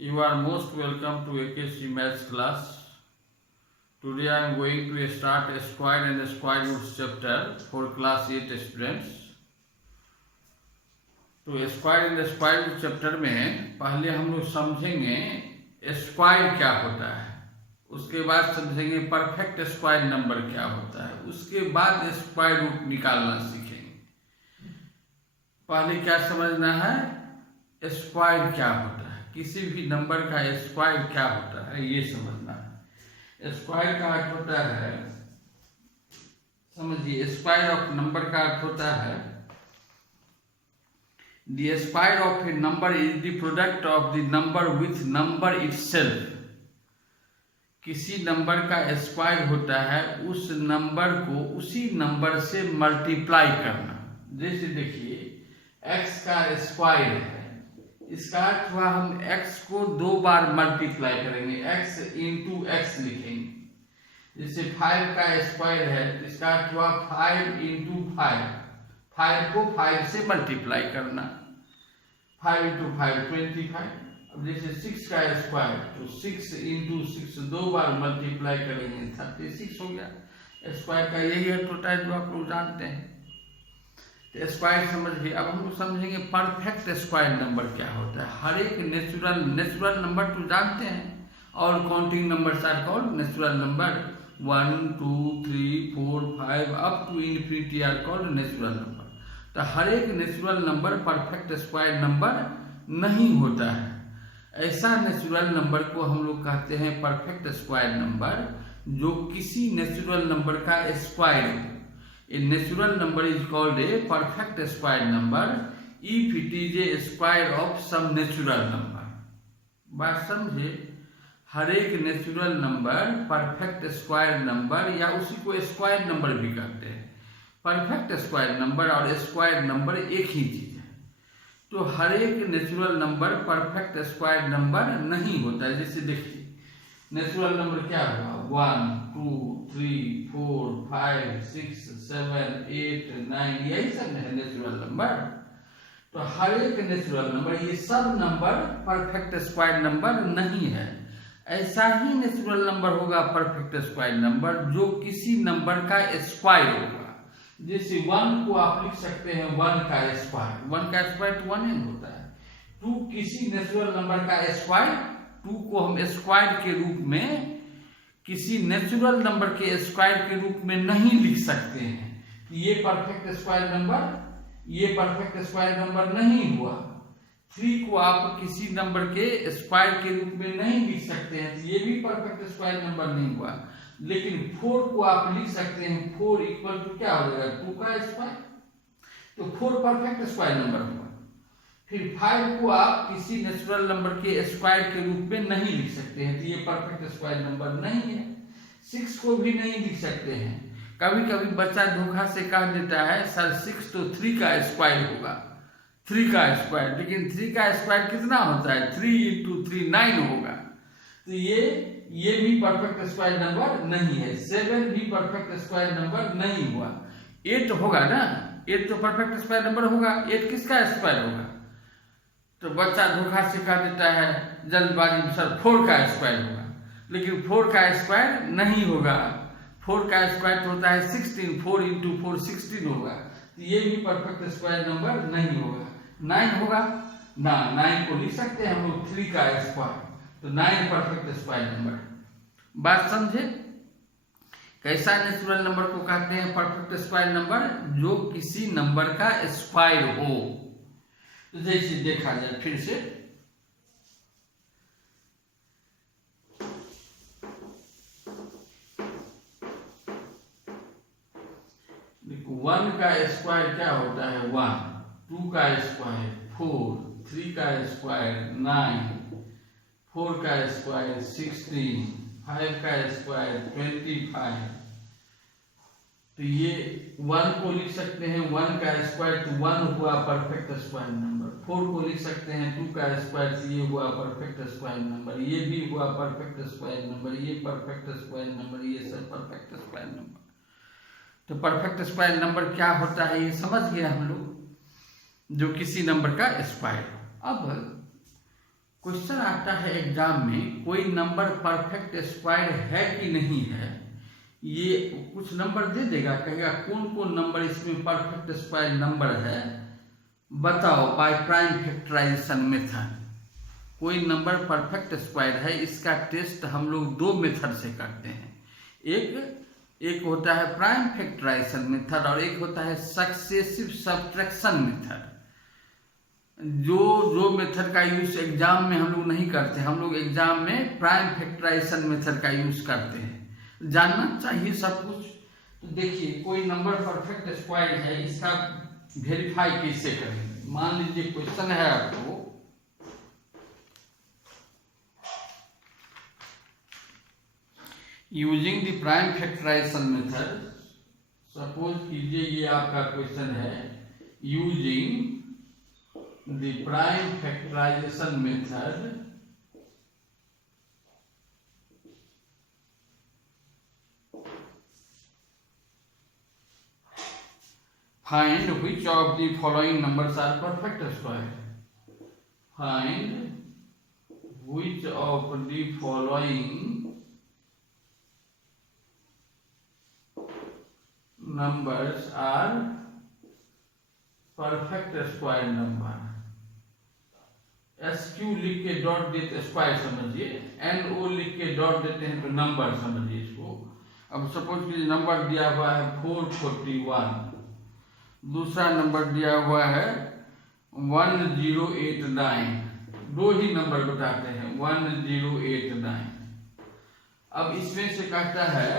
You are most welcome to AKC Maths class. Today I am going to start a square and square roots chapter for class 8 students. तो square and square root chapter में पहले हम लोग समझेंगे square क्या होता है, उसके बाद समझेंगे परफेक्ट स्क्वायर नंबर क्या होता है, उसके बाद स्क्वायर रूट निकालना सीखेंगे। पहले क्या समझना है, स्क्वायर क्या होता है, किसी भी नंबर का स्क्वायर क्या होता है ये समझना है। स्क्वायर का अर्थ होता है, समझिए, स्क्वायर ऑफ नंबर का अर्थ होता है the square of a number is the product of the number with number itself। किसी नंबर का स्क्वायर होता है उस नंबर को उसी नंबर से मल्टीप्लाई करना। जैसे देखिए x का स्क्वायर है, इसका अर्थ हुआ हम x को दो बार मल्टीप्लाई करेंगे, x इंटू x लिखेंगे। जैसे 5 का स्क्वायर है, इसका अर्थ हुआ 5 इंटू 5, 5 को 5 से मल्टीप्लाई करना, 5 इंटू 5 25। अब जैसे 6 का स्क्वायर, तो 6 इंटू 6 दो बार मल्टीप्लाई करेंगे 36 हो गया। स्क्वायर का यही अर्थ होता है जो आप लोग जानते हैं। तो स्क्वायर समझ गए। अब हम लोग समझेंगे परफेक्ट स्क्वायर नंबर क्या होता है। हर एक नेचुरल नंबर तो जानते हैं, और counting numbers are called natural number. 1 2 3 4 5 up to infinity are called natural number. तो हर एक natural number perfect square number नहीं होता है। ऐसा नेचुरल नंबर को हम लोग कहते हैं परफेक्ट स्क्वायर नंबर, जो किसी नेचुरल नंबर का स्क्वायर हो। A natural number is called a perfect square number if it is a square of some natural number. बात समझे, हर एक natural number perfect square number या उसी को स्क्वायर नंबर भी कहते हैं। परफेक्ट स्क्वायर नंबर और स्क्वायर नंबर एक ही चीज है। तो हर एक natural number perfect square number नहीं होता है। जैसे देखिए नेचुरल नंबर क्या हुआ, 1 2 3 4 5 6 7 8 9, यही सब है नेचुरल नंबर। तो हर एक नेचुरल नंबर, ये सब नंबर परफेक्ट स्क्वायर नंबर नहीं है। ऐसा ही नेचुरल नंबर होगा परफेक्ट स्क्वायर नंबर जो किसी नंबर का स्क्वायर होगा। जैसे 1 को आप लिख सकते हैं 1 का स्क्वायर, 1 का स्क्वायर तो 1 ही होता है। 2 किसी नेचुरल नंबर का स्क्वायर, 2 को हम स्क्वायर के रूप में किसी नेचुरल नंबर के स्क्वायर के रूप में नहीं लिख सकते हैं। ये परफेक्ट स्क्वायर नंबर, ये परफेक्ट स्क्वायर नंबर नहीं हुआ। 3 को आप किसी नंबर के स्क्वायर के रूप में नहीं लिख सकते हैं, ये भी परफेक्ट स्क्वायर नंबर नहीं हुआ। लेकिन 4 को आप लिख सकते हैं, 4 इक्वल टू क्या हो जाएगा, 2 का स्क्वायर, तो 4 परफेक्ट स्क्वायर नंबर हुआ। फिर 5 को आप किसी नेचुरल नंबर के स्क्वायर के रूप में नहीं लिख सकते हैं, तो ये परफेक्ट स्क्वायर नंबर नहीं है। 6 को भी नहीं लिख सकते हैं। कभी कभी बच्चा धोखा से कह देता है सर 6 तो 3 का स्क्वायर होगा, 3 का स्क्वायर, लेकिन 3 का स्क्वायर कितना होता है, 3 इंटू 3 9 होगा। तो ये भी परफेक्ट स्क्वायर नंबर नहीं है। 7 भी परफेक्ट स्क्वायर नंबर नहीं हुआ। 8 होगा ना, 8 तो परफेक्ट स्क्वायर नंबर होगा। 8 किसका स्क्वायर होगा, तो बच्चा धोखा से कह देता है जल्दबाजी में सर 4 का स्क्वायर होगा, लेकिन 4 का स्क्वायर नहीं होगा। 4 का स्क्वायर तो होता है 16, 4 इंटू 4 16 होगा। तो ये भी परफेक्ट स्क्वायर नंबर नहीं होगा। 9 होगा ना, 9 को लिख सकते हैं हम लोग 3 का स्क्वायर, तो 9 परफेक्ट स्क्वायर नंबर। बात समझे, कैसा नेचुरल नंबर को कहते हैं परफेक्ट स्क्वायर नंबर, जो किसी नंबर का स्क्वायर हो। तो जैसे देखा जाए फिर से, देखो 1 का स्क्वायर क्या होता है, 1, 2 का स्क्वायर 4, 3 का स्क्वायर 9, 4 का स्क्वायर 16, 5 का स्क्वायर 25। तो ये 1 को लिख सकते हैं 1 का स्क्वायर, तो 1 हुआ परफेक्ट स्क्वायर नंबर। 4 को लिख सकते हैं 2 का स्क्वायर, तो ये हुआ परफेक्ट स्क्वायर नंबर। ये भी हुआ परफेक्ट स्क्वायर नंबर, ये परफेक्ट स्क्वायर नंबर, ये सब परफेक्ट स्क्वायर नंबर। तो परफेक्ट स्क्वायर नंबर क्या होता है ये समझ गए हम लोग, जो किसी नंबर का स्क्वायर। अब क्वेश्चन आता है एग्जाम में, कोई नंबर परफेक्ट स्क्वायर है कि नहीं है। ये कुछ नंबर दे देगा, कहेगा कौन कौन नंबर इसमें परफेक्ट स्क्वायर नंबर है, बताओ बाय प्राइम फैक्टराइजेशन मेथड। कोई नंबर परफेक्ट स्क्वायर है, इसका टेस्ट हम लोग दो मेथड से करते हैं। एक होता है प्राइम फैक्टराइजेशन मेथड और एक होता है सक्सेसिव सब्ट्रैक्शन मेथड। जो मेथड का यूज एग्जाम में हम लोग नहीं करते, हम लोग एग्जाम में प्राइम फैक्टराइजेशन मेथड का यूज करते हैं। जानना चाहिए सब कुछ। तो देखिए, कोई नंबर परफेक्ट स्क्वायर है, इसका वेरीफाई कैसे करें। मान लीजिए क्वेश्चन है आपको, using the prime factorization method. Suppose कीजिए ये आपका क्वेश्चन है, using the prime factorization method find which of the following numbers are perfect square. Find which of the following numbers are perfect square number। SQ लिख के dot देते square समझिए, NO लिख के डॉट देते हैं तो नंबर समझिए इसको। अब सपोज कि नंबर दिया हुआ है 441, दूसरा नंबर दिया हुआ है 1089, दो ही नंबर बताते हैं 1089। अब इसमें से कहता है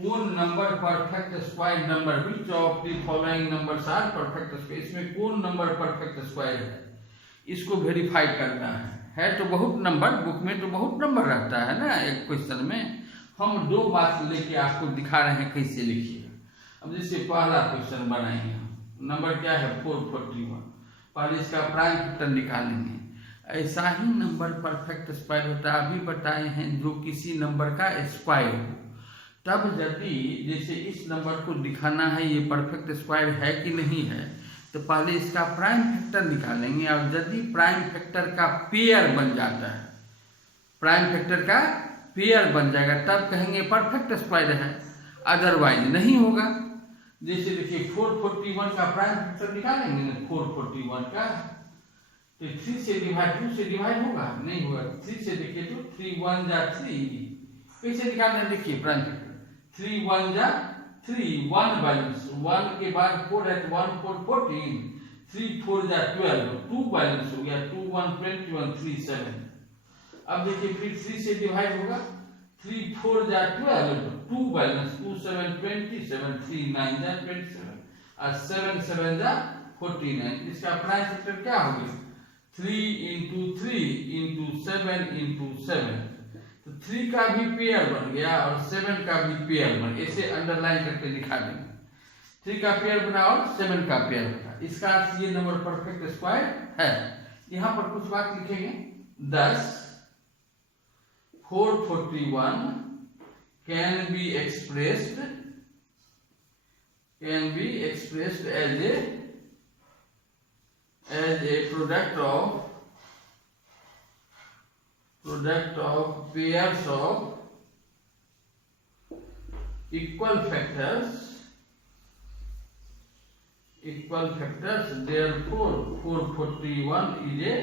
कौन number perfect square number, which of the following numbers are perfect square, इसमें कौन नंबर परफेक्ट स्क्वायर है, इसको वेरीफाई करना है। तो बहुत नंबर, बुक में तो बहुत नंबर रहता है ना एक क्वेश्चन में। हम दो बात लेके आपको दिखा रहे हैं कैसे लिखिए। अब जैसे पहला क्वेश्चन बनाएंगे, नंबर क्या है 441, पहले इसका प्राइम फैक्टर निकालेंगे। ऐसा ही नंबर परफेक्ट स्क्वायर होता है, अभी बताए हैं, जो किसी नंबर का स्क्वायर हो। तब यदि जैसे इस नंबर को दिखाना है ये परफेक्ट स्क्वायर है कि नहीं है, तो पहले इसका प्राइम फैक्टर निकालेंगे। और यदि प्राइम फैक्टर का पेयर बन जाता है, प्राइम फैक्टर का पेयर बन जाएगा, तब कहेंगे परफेक्ट स्क्वायर है, अदरवाइज नहीं होगा। जैसे देखिए 441 का प्राइम फैक्टर निकालेंगे, 441 का तो 3 से डिवाइड, 2 से डिवाइड होगा, नहीं होगा। 3 से देखिए तो 3 1 जा 3, कैसे निकालना है देखिए प्राइम फैक्टर, 3 1 जा 3, 1 बैलेंस, 1 के बाद 4 है तो 1 4 14, 3 4 जा 12, 2 बैलेंस हो गया, 2 1 21, 3 7। अब देखिए फिर 3 से डिवाइड होगा, 3 4 जा 12, 2 बैलेंस, 2 7 27, 3 9 जा 27 और 7 7 जा 49। इसका प्राइम फैक्टर क्या हो गया, 3 into 3 into 7 into 7। तो 3 का भी पेयर बन गया और 7 का भी पेयर बन गया। इसे अंडरलाइन करके दिखा देंगे, 3 का पेयर बना और 7 का पेयर बना। इसका अर्थ ये नंबर परफेक्ट स्क्वायर है। यहाँ पर कुछ बात लिखेंगे, 10 441 can be expressed as a product of pairs of equal factors, therefore 441 is a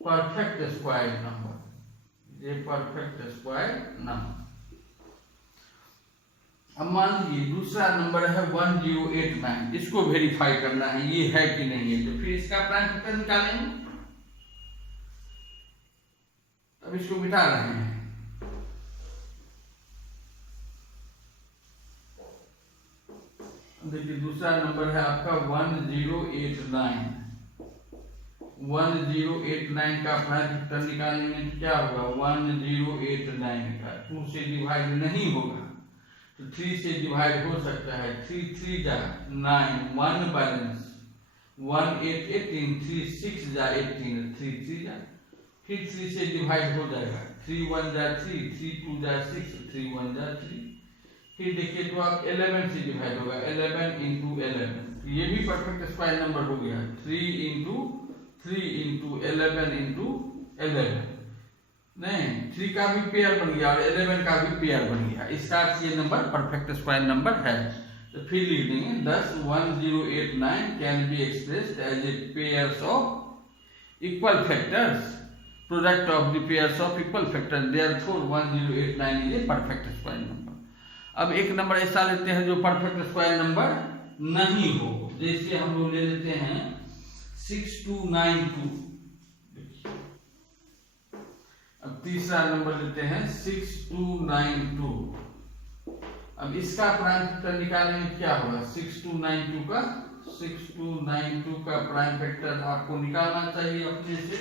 perfect square number, अब मान लीजिए दूसरा नंबर है 1089, इसको वेरीफाई करना है ये है कि नहीं है। तो फिर इसका प्राइम फैक्टर निकालेंगे, अब इसको मिटा रहे हैं। देखिए दूसरा नंबर है आपका 1089, 1089 का प्राइम फैक्टर निकालेंगे तो क्या होगा, 1089 का 2 से डिवाइड नहीं होगा तो 3 से डिवाइड हो सकता है, 3 3 जा 9, 1 बैलेंस, 1 8 18, 3 6 जा 18, 3 3 जा, फिर 3 से डिवाइड हो जाएगा, 3 1 जा 3, 3 2 जा 6, 3 1 जा 3। फिर देखिए तो आप 11 से डिवाइड होगा, 11 into 11, ये भी परफेक्ट स्क्वायर नंबर हो गया, 3 into 3 into 11 into 11, नहीं 3 का भी पेयर बन गया और 11 का भी पेयर बन गया। इसका अर्थ ये नंबर परफेक्ट स्क्वायर नंबर है। तो फिर लिख देंगे 10 1089 can be expressed as a pairs of equal factors, product of the pairs of equal factor, therefore 1089 is a perfect square number. अब एक नंबर ऐसा लेते हैं जो परफेक्ट स्क्वायर नंबर नहीं हो, जैसे हम लोग ले लेते हैं 6292। अब तीसरा नंबर लेते हैं 6292। अब इसका प्राइम फैक्टर निकालेंगे, क्या होगा 6292 का प्राइम फैक्टर आपको निकालना चाहिए अपने से।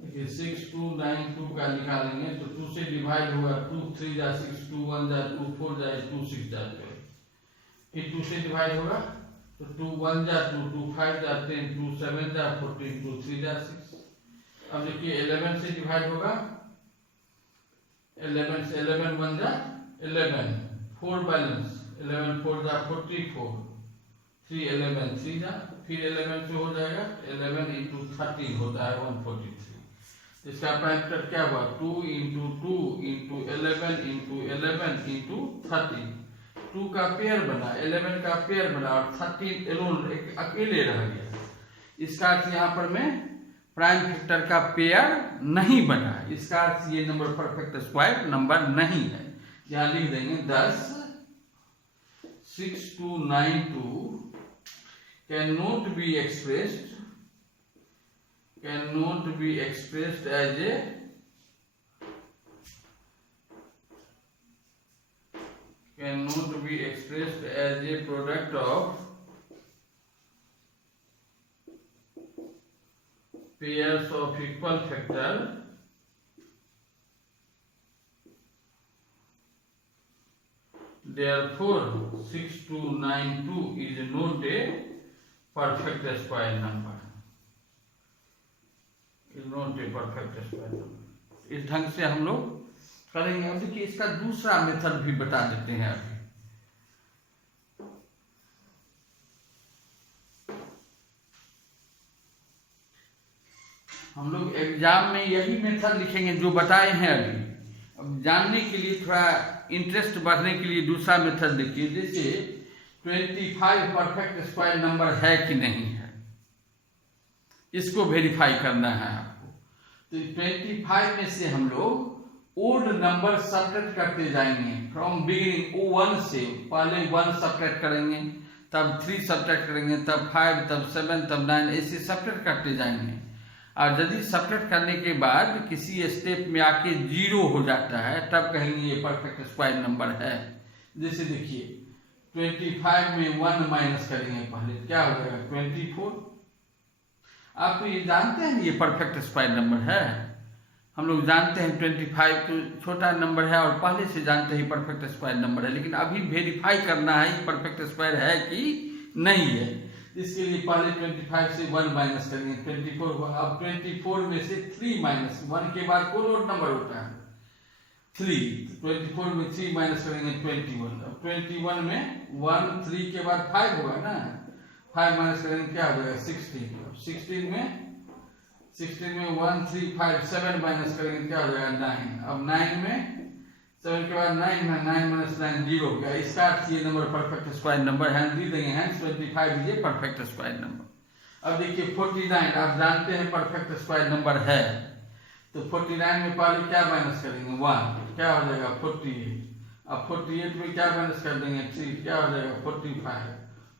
देखिए 6292 का निकालेंगे तो 2 से डिवाइड होगा, 2 3 जा 6, 2 1 जा 2, 4 जा 2, 6 जा 2, फिर 2 से डिवाइड होगा तो 2 1 जा 2, 2 5 जा 10, 2 7 जा 14, 2 3 जा 6। अब देखिए 11 से डिवाइड होगा, 11 से 11 1 जा 11, 4 बैलेंस 11 4 जा 44, 3 11 3 जा, फिर 11 से हो जाएगा 11 इंटू 13 होता है 143। इसका प्राइम फैक्टर क्या हुआ 2 इंटू 2 इंटू 11 इंटू 11 इंटू 13। 2 का पेयर बना, 11 का पेयर बना और 13 एलोन अकेले रह गया। इसका अर्थ यहाँ पर में प्राइम फैक्टर का पेयर नहीं बना, इसका अर्थ ये नंबर परफेक्ट स्क्वायर नंबर नहीं है। यहाँ लिख देंगे 10 6292 can not be expressed as a product of pairs of equal factor, therefore 6292 is not a perfect square number, इस ढंग से हम लोग करेंगे। अब देखिए इसका दूसरा मेथड भी बता देते हैं। अभी हम लोग एग्जाम में यही मेथड लिखेंगे जो बताए हैं अभी। अब जानने के लिए थोड़ा इंटरेस्ट बढ़ने के लिए दूसरा मेथड देखिए, जैसे 25 परफेक्ट स्क्वायर नंबर है कि नहीं है, इसको वेरीफाई करना है आपको। तो 25 में से हम लोग ओड नंबर सब्ट्रैक्ट करते जाएंगे फ्रॉम बिगिनिंग। 1 से पहले 1 सब्ट्रैक्ट करेंगे, तब 3 सब्ट्रैक्ट करेंगे, तब 5, तब 7, तब 9, ऐसे सब्ट्रैक्ट करते जाएंगे। और यदि सब्ट्रैक्ट करने के बाद किसी स्टेप में आके 0 हो जाता है तब कहेंगे ये परफेक्ट स्क्वायर नंबर है। जैसे देखिए 25 में 1 माइनस करेंगे, पहले क्या हो जाएगा 24। आप तो ये जानते हैं ये परफेक्ट स्क्वायर नंबर है। हम लोग जानते हैं 25 तो छोटा नंबर है और पहले से जानते हैं परफेक्ट स्क्वायर नंबर है, लेकिन अभी वेरीफाई करना है ये परफेक्ट स्क्वायर है कि नहीं है। इसके लिए पहले 25 से 1 माइनस करेंगे, 24 हुआ। अब 24 में से 3 माइनस 1 के बाद कोई और नंबर होता है 3, 24 में 3 माइनस करेंगे 21। अब 21 में 1 3 के बाद 5 होगा ना, 5 माइनस करेंगे क्या हो जाएगा 16। अब 16 में 1 3 5 7 माइनस करेंगे क्या हो जाएगा 9। अब 9 में 7 के बाद 9 में 9 माइनस 9 0 हो गया। इसका अर्थ ये नंबर परफेक्ट स्क्वायर नंबर है, दी देंगे हैं 25 ये परफेक्ट स्क्वायर नंबर। अब देखिए 49 आप जानते हैं परफेक्ट स्क्वायर नंबर है, तो 49 में पहले क्या माइनस करेंगे 1, क्या हो जाएगा 48। अब 48 में क्या माइनस कर देंगे 3, क्या हो जाएगा 45।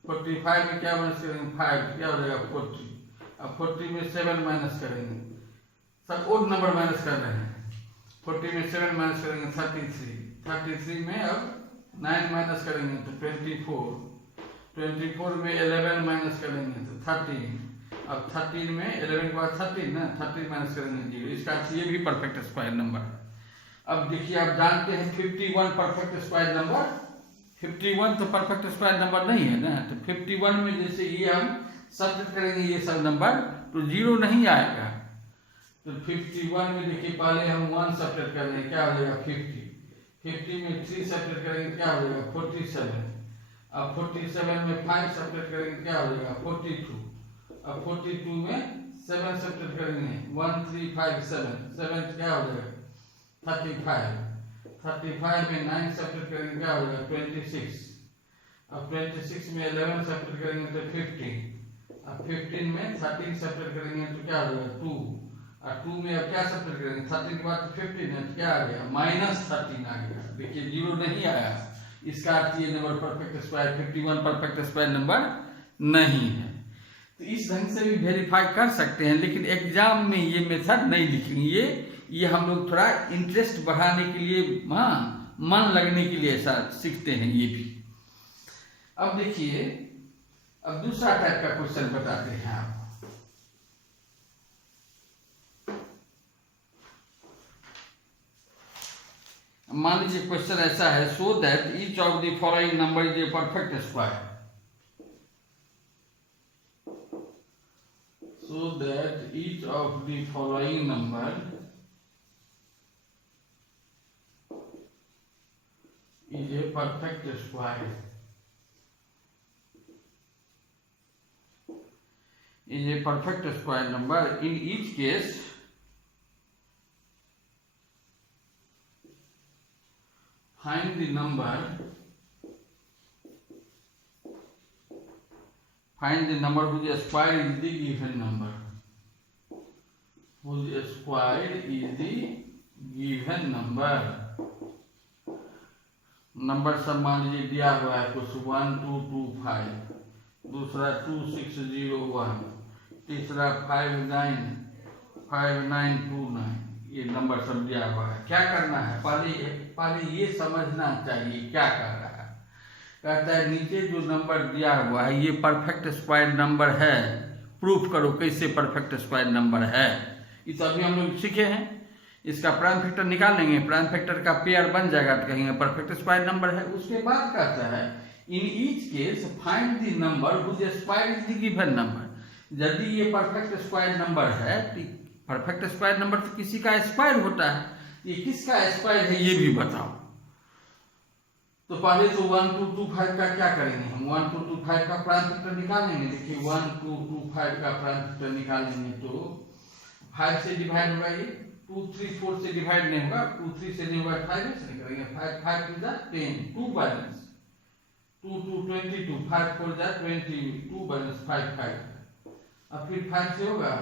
45 में क्या माइनस करेंगे 5, क्या हो जाएगा 40। अब 40 में 7 माइनस करेंगे, सब ओड नंबर माइनस कर रहे हैं। 40 में 7 माइनस करेंगे 33। 33 में अब 9 माइनस करेंगे तो 24। 24 में 11 माइनस करेंगे तो 13। अब 13 में 11 के बाद 13 ना, 13 माइनस करेंगे 0। इसका अर्थ ये भी परफेक्ट स्क्वायर नंबर है। अब देखिए आप जानते हैं 51 परफेक्ट स्क्वायर नंबर। 51 तो परफेक्ट स्क्वायर नंबर नहीं है ना, तो 51 में जैसे ये हम सब्ट्रैक्ट करेंगे ये सब नंबर तो 0 नहीं आएगा। तो 51 में देखिए पहले हम 1 सब्ट्रैक्ट करेंगे, क्या हो जाएगा 50। 50 में 3 सब्ट्रैक्ट करेंगे क्या हो जाएगा 47। अब 47 में 5 सब्ट्रैक्ट करेंगे क्या हो जाएगा 42। अब 42 में 7 सब्ट्रैक्ट करेंगे 1 3 5 7 7 क्या हो जाएगा 35। 35 में 9 सब्ट्रैक्ट करेंगे क्या हो जाएगा 26। अब 26 में 11 सब्ट्रैक्ट करेंगे तो 15। अब 15 में 13 सब्ट्रैक्ट करेंगे तो क्या हो जाएगा 2। और 2 में अब क्या सब्ट्रैक्ट करेंगे 13 के बाद 15 है तो क्या आ गया -13 आ गया। देखिए जीरो नहीं आया, इसका अर्थ ये number perfect square 51 perfect square number नहीं है। तो इस ढंग से भी वेरीफाई कर सकते हैं, लेकिन एग्जाम में ये मेथड नहीं लिखेंगे। ये हम लोग थोड़ा इंटरेस्ट बढ़ाने के लिए, हाँ, मन लगने के लिए ऐसा सीखते हैं ये भी। अब देखिए, अब दूसरा टाइप का क्वेश्चन बताते हैं आपको। मान लीजिए क्वेश्चन ऐसा है, so that each of the following number is a perfect square. So that each of the following number is a perfect square. Is a perfect square number. In each case, find the number. Find the number whose square is the given number. Whose square is the given number. Number सब मान लीजिए दिया हुआ है कुछ 1 2 2 5, दूसरा 2 6 0 1, तीसरा 5 9 5 9 2 9। ये नंबर सब दिया हुआ है। क्या करना है, पहले ये समझना चाहिए क्या कर रहा है। कहता है नीचे जो नंबर दिया हुआ है ये परफेक्ट स्क्वायर नंबर है, प्रूफ करो कैसे परफेक्ट स्क्वायर नंबर है। ये तो अभी हम लोग सीखे हैं। इसका प्राइम फैक्टर निकाल लेंगे, प्राइम फैक्टर का पेयर बन जाएगा तो कहेंगे परफेक्ट स्क्वायर नंबर है। उसके बाद कहता है in each case find the number whose square is the given number. यदि ये परफेक्ट स्क्वायर नंबर है तो परफेक्ट स्क्वायर नंबर तो किसी का स्क्वायर होता है, ये किसका स्क्वायर है ये भी बताओ। तो पहले तो 1 2 2 5 का क्या करेंगे हम, 1 2 2 5 का प्राइम फैक्टर निकालेंगे। देखिए 1 2 2 5 का प्राइम फैक्टर निकालेंगे तो 5 से डिवाइड होगा, ये 2 3 4 से डिवाइड नहीं होगा, 2 3 से नहीं होगा, 5 से करेंगे। 5 5 टू द 10 2 बैलेंस 2 2 22 5 4 जा 20 2 बैलेंस 5 5। अब फिर 5 से होगा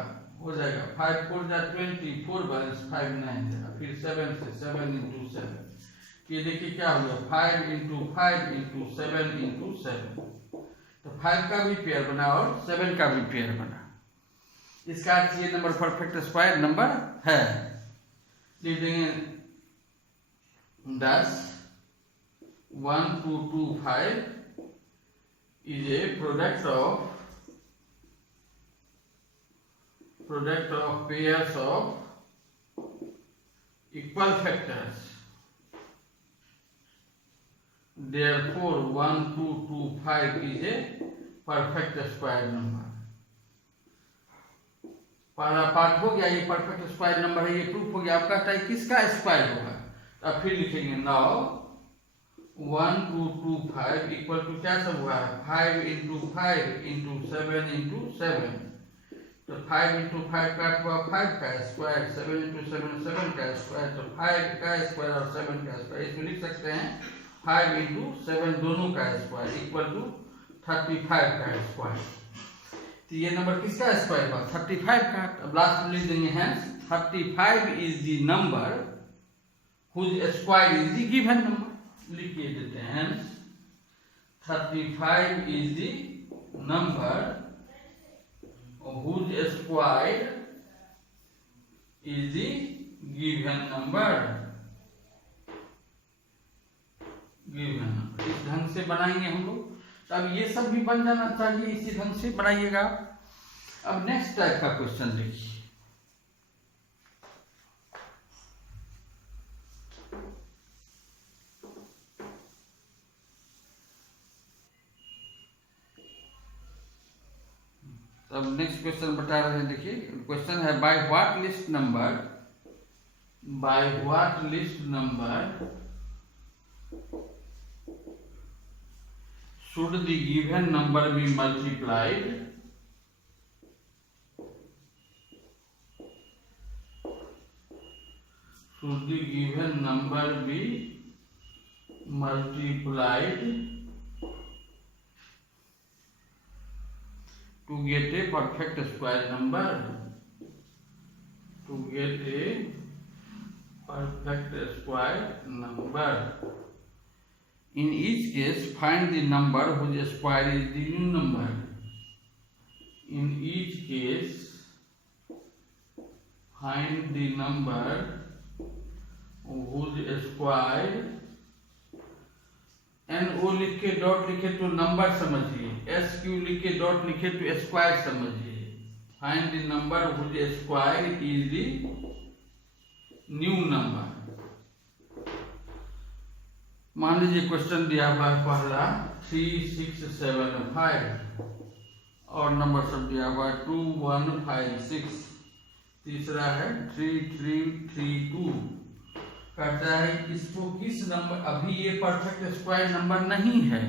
हो जाएगा 5 4 जा 20 4 बैलेंस 5 9 जाएगा। फिर 7 से 7 into 7। ये देखिए क्या हो गया 5 into 5 into 7 into 7। तो 5 का भी पेयर बना और 7 का भी पेयर बना। इसका अर्थ ये नंबर परफेक्ट स्क्वायर नंबर है। लिख देंगे 10 1 2 2 5 is a product of pairs of equal factors. Therefore 1 2 2 5 is a perfect square number. पहला पार्ट हो गया, ये परफेक्ट स्क्वायर नंबर है, ये प्रूफ हो गया। आपका टाइप किसका स्क्वायर होगा, अब फिर लिखेंगे नाउ 1 2 2 5 इक्वल टू क्या सब हुआ है 5 into 5 into 7 into 7। तो 5 into 5 का हुआ 5 का स्क्वायर, 7 into 7 7 का स्क्वायर। तो 5 का स्क्वायर और 7 का स्क्वायर इसमें लिख सकते हैं 5 into 7 दोनों का स्क्वायर इक्वल टू 35 का स्क्वायर। तो ये नंबर किसका स्क्वायर हुआ 35 का। अब लास्ट में लिख देंगे hence 35 is the number whose square is the given number. लिख के देते हैं 35 is the number whose square is the given number. इस ढंग से बनाएंगे हम लोग। तो अब ये सब भी बन जाना चाहिए, इसी ढंग से बनाइएगा। अब नेक्स्ट टाइप का क्वेश्चन देखिए। अब नेक्स्ट क्वेश्चन बता रहे हैं, देखिए क्वेश्चन है by what least number should the given number be multiplied should the given number be multiplied to get a perfect square number, to get a perfect square number. In each case, find the number whose square is the new number. In each case, find the number whose square, NO लिख के dot लिखे तो number समझिए, SQ लिख के dot लिखे तो square समझिए. Find the number whose square is the new number. मान लीजिए क्वेश्चन दिया हुआ है पहला 3, 6, 7, 5 और नंबर सब दिया हुआ है 2, 1, 5, 6. तीसरा है 3, 3, 3, 2. कहता है इसको किस नंबर, अभी ये परफेक्ट स्क्वायर नंबर नहीं है,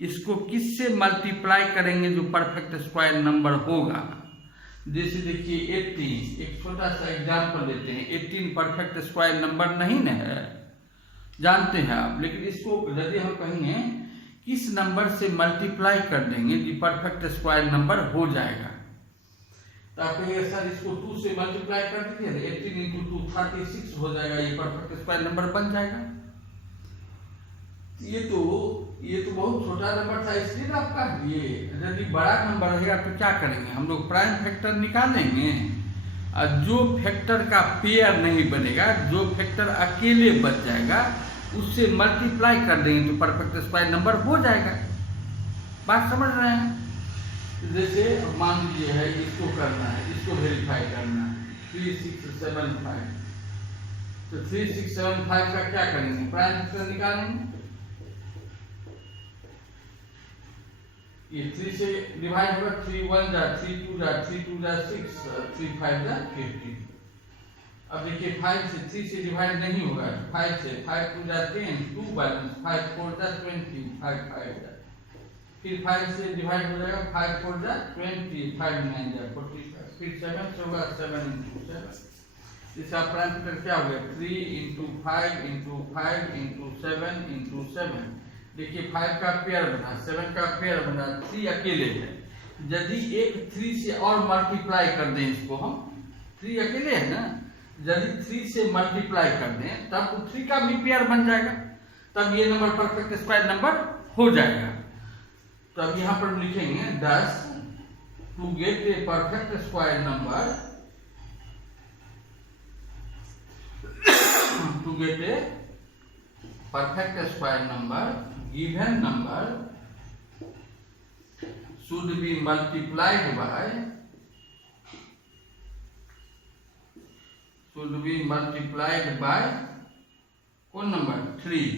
इसको किससे मल्टीप्लाई करेंगे जो परफेक्ट स्क्वायर नंबर होगा. जैसे देखिए 18, एक छोटा सा एग्जांपल लेते हैं. 18 परफेक्ट स्क्वायर नंबर नहीं न है, जानते हैं आप, लेकिन इसको यदि हम कहेंगे किस नंबर से मल्टीप्लाई कर देंगे जो परफेक्ट स्क्वायर नंबर हो जाएगा, तो आप कहिए सर इसको 2 से मल्टीप्लाई कर दीजिए, 18 × 2 36 हो जाएगा, ये परफेक्ट स्क्वायर नंबर बन जाएगा. ये तो बहुत छोटा नंबर था, इसलिए आपका ये यदि बड़ा नंबर रहेगा तो क्या करेंगे हम लोग, प्राइम फैक्टर निकालेंगे और जो फैक्टर का पेयर नहीं बनेगा, जो फैक्टर अकेले बच जाएगा उससे मल्टीप्लाई कर देंगे तो परफेक्ट स्क्वायर नंबर हो जाएगा. बात समझ रहे हैं. जैसे मान लीजिए है इसको करना है, इसको वेरीफाई करना है 3, 6, 7, 5. तो 3, 6, 7, 5 का क्या करेंगे, प्राइम फैक्टर निकालेंगे. ये 3 से डिवाइड होगा, 3 1 जा 3 2 जा 3 2 जा 6 3 5 जा 15. अब देखिए 5 से 3 से डिवाइड नहीं होगा, 5 से 5 2 जा 10 2 बैलेंस 5 4 जा 20 5 5 जा, फिर 5 से डिवाइड हो जाएगा 5 4 जा 20 5 9 जा 45, फिर 7 से होगा 7 × 7. इसका प्राइम फैक्टर क्या हो गया 3 × 5 × 5 × 7 × 7. देखिए 5 का पेयर बना, 7 का पेयर बना, 3 अकेले है. यदि एक 3 से और मल्टीप्लाई कर दें इसको हम, 3 अकेले है ना, यदि 3 से मल्टीप्लाई कर दें तब 3 का भी पेयर बन जाएगा, तब ये नंबर परफेक्ट स्क्वायर नंबर हो जाएगा. तो अब यहाँ पर लिखेंगे 10 to get a perfect square number, to get a perfect square number given number should be multiplied by कौन नंबर 3.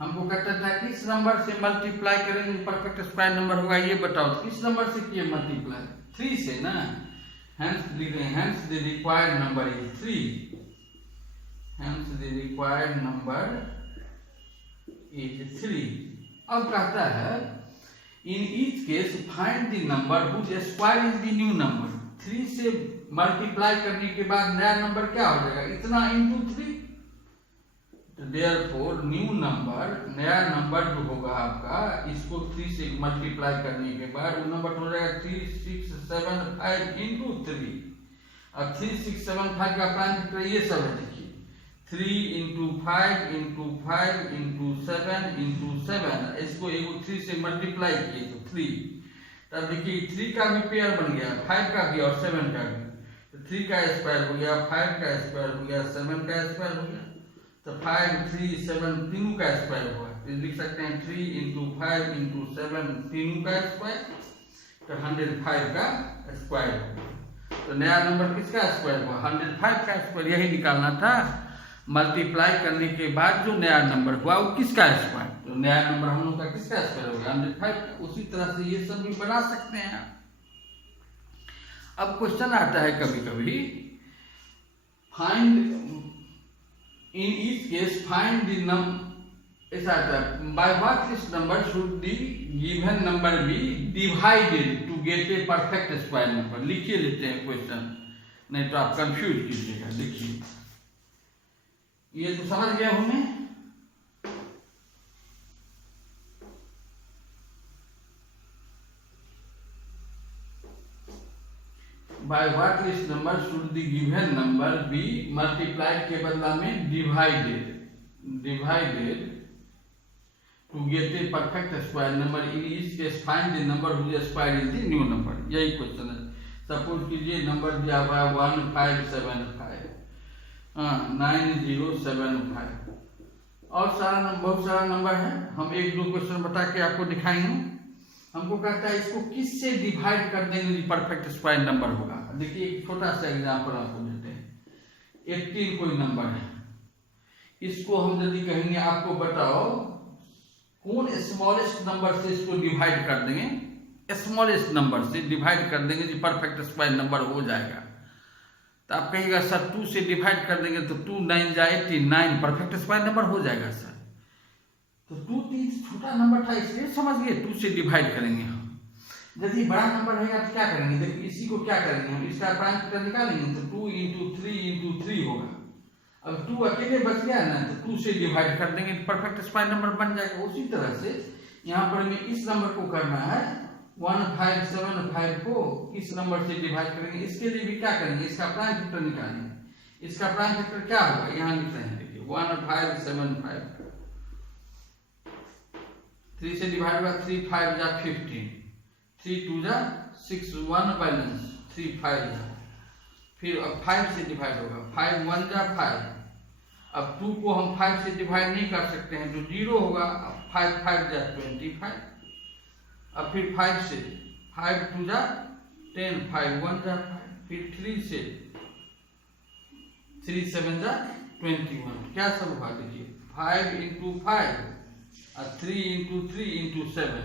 हमको कहता था किस नंबर से मल्टीप्लाई करेंगे परफेक्ट स्क्वायर नंबर होगा, ये बताओ किस नंबर से किए मल्टीप्लाई, 3 से ना. hence the required number is 3. hence the required number is 3. अब कहता है in each case find the number whose square is the new number. 3 से मल्टीप्लाई करने के बाद नया नंबर क्या हो जाएगा, इतना into 3. therefore न्यू नंबर, नया नंबर जो होगा आपका, इसको 3 से मल्टीप्लाई करने के बाद वो नंबर हो जाएगा 3 6 7 5 × 3. अब 3 6 7 5 का प्राइम फैक्टर ये सब है. देखिए 3 × 5 × 5 × 7 × 7, इसको 3 से मल्टीप्लाई किए तो 3. तब देखिए 3 का भी पेयर बन गया, 5 का भी और 7 का भी. तो 3 का स्क्वायर हो गया, 5 का स्क्वायर हो गया, 7 का स्क्वायर हो गया. तो 5 3 7 तीनों का स्क्वायर हुआ, तो लिख सकते हैं 3 × 5 × 7 तीनों का स्क्वायर, तो 105 का स्क्वायर होगा. तो नया नंबर किसका स्क्वायर हुआ, 105 का स्क्वायर. यही निकालना था. मल्टीप्लाई करने के बाद जो नया नंबर हुआ वो किसका स्क्वायर, तो नया नंबर हम लोग का किसका स्क्वायर होगा 105. उसी तरह से ये सब भी बना सकते हैं. अब क्वेश्चन आता है कभी कभी, find in each case find the ऐसा आता है, by what this number should the given number be divided to get a perfect square number. लिखिए लेते हैं क्वेश्चन, नहीं तो आप कंफ्यूज कीजिएगा। देखिए ये तो समझ गया हमने। By what this number should the given number be multiplied के बदला में divided to get a perfect square number in each case find the number whose square is the new number। यही क्वेश्चन है। सपोज कीजिए number दिया हुआ है 1575 9075 और सारा बहुत सारा नंबर है। हम एक दो क्वेश्चन बता के आपको दिखाएंगे। हमको कहता है इसको किस से डिवाइड कर देंगे परफेक्ट स्क्वायर नंबर होगा। देखिए एक छोटा सा एग्जांपल आपको देते हैं। 18 कोई नंबर है, इसको हम यदि कहेंगे आपको बताओ कौन स्मॉलेस्ट नंबर से इसको डिवाइड कर देंगे, स्मॉलेस्ट नंबर से डिवाइड कर देंगे जो परफेक्ट स्क्वायर नंबर हो जाएगा। तो आप कहिएगा सर 2 से डिवाइड कर देंगे तो 2 9 जाए 9 परफेक्ट स्क्वायर नंबर हो जाएगा सर। तो 2 3 छोटा नंबर था इसलिए समझ गए 2 से डिवाइड करेंगे हम। यदि बड़ा नंबर रहेगा तो क्या करेंगे, देखिए इसी को क्या करेंगे हम, इसका प्राइम फैक्टर निकालेंगे तो 2 × 3 × 3 होगा। अब 2 अकेले बच गया ना तो 2 से डिवाइड कर देंगे परफेक्ट स्क्वायर नंबर बन जाएगा। उसी तरह से यहाँ पर हमें इस नंबर को करना है 1575 को किस नंबर से डिवाइड करेंगे। इसके लिए भी क्या करेंगे, इसका प्राइम फैक्टर निकालेंगे। इसका प्राइम फैक्टर क्या होगा, यहाँ लिख रहे हैं देखिए 1575 3 से डिवाइड होगा 3 5 जा 15 3 2 जा 6 1 बैलेंस 3 5 जा, फिर अब 5 से डिवाइड होगा 5 1 जा 5। अब 2 को हम 5 से डिवाइड नहीं कर सकते हैं तो 0 होगा। अब 5 5 जा 25। अब फिर 5 से 5 2 जा 10 5 1 जा 5, फिर 3 से 3 7 जा 21। क्या सब होगा देखिए 5 × 5 और 3 × 3 × 7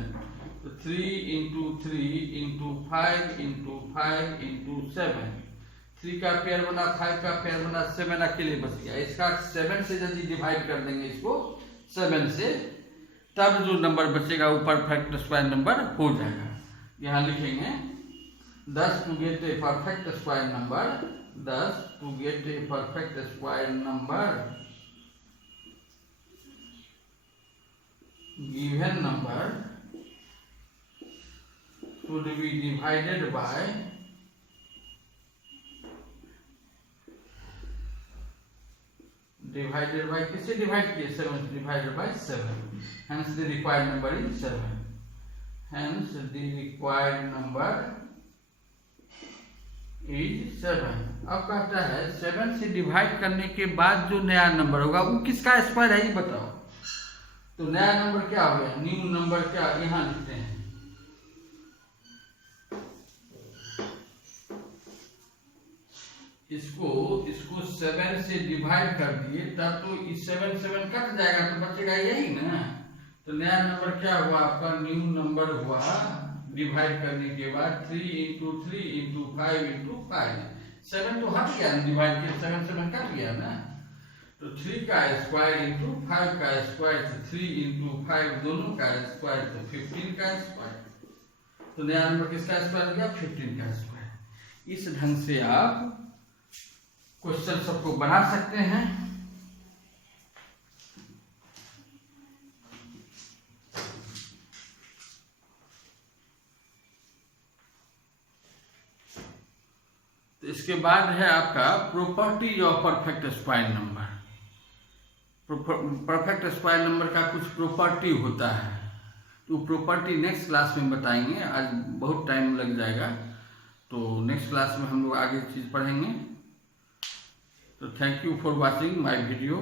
तो 3 × 3 × 5 × 5 × 7 3 का पेयर बना 5 का पेयर बना 7 अकेले बच गया। इसका 7 से यदि डिवाइड कर देंगे इसको 7 से तब जो नंबर बचेगा वो परफेक्ट स्क्वायर नंबर हो जाएगा। यहाँ लिखेंगे 10 to get a perfect square number 10 to get a perfect square number given number should be divided by किससे डिवाइड किए 7 divided by 7 hence the required number is 7 hence the required number is 7। अब कहता है 7 से divide करने के बाद जो नया नंबर होगा वो किसका स्क्वायर है ये बताओ। तो नया नंबर क्या हो गया, न्यू नंबर क्या, यहाँ लिखते हैं इसको 7 से डिवाइड कर दिए तब तो इस 7 7 कट जाएगा तो बचेगा यही ना। तो नया नंबर क्या हुआ आपका, न्यू नंबर हुआ डिवाइड करने के बाद 3 × 3 × 5 × 5। 7 तो हट गया डिवाइड किया 7 7 कट गया ना। तो 3 का स्क्वायर × 5 का स्क्वायर तो 3 × 5 दोनों का स्क्वायर तो 15 का स्क्वायर। तो नया नंबर किसका स्क्वायर हो गया 15 का स्क्वायर। इस ढंग से आप क्वेश्चन सबको बना सकते हैं। तो इसके बाद है आपका property of perfect square number. Perfect square number का कुछ प्रॉपर्टी होता है तो प्रॉपर्टी नेक्स्ट क्लास में बताएंगे, आज बहुत टाइम लग जाएगा। तो नेक्स्ट क्लास में हम लोग आगे चीज पढ़ेंगे। So thank you for watching my video.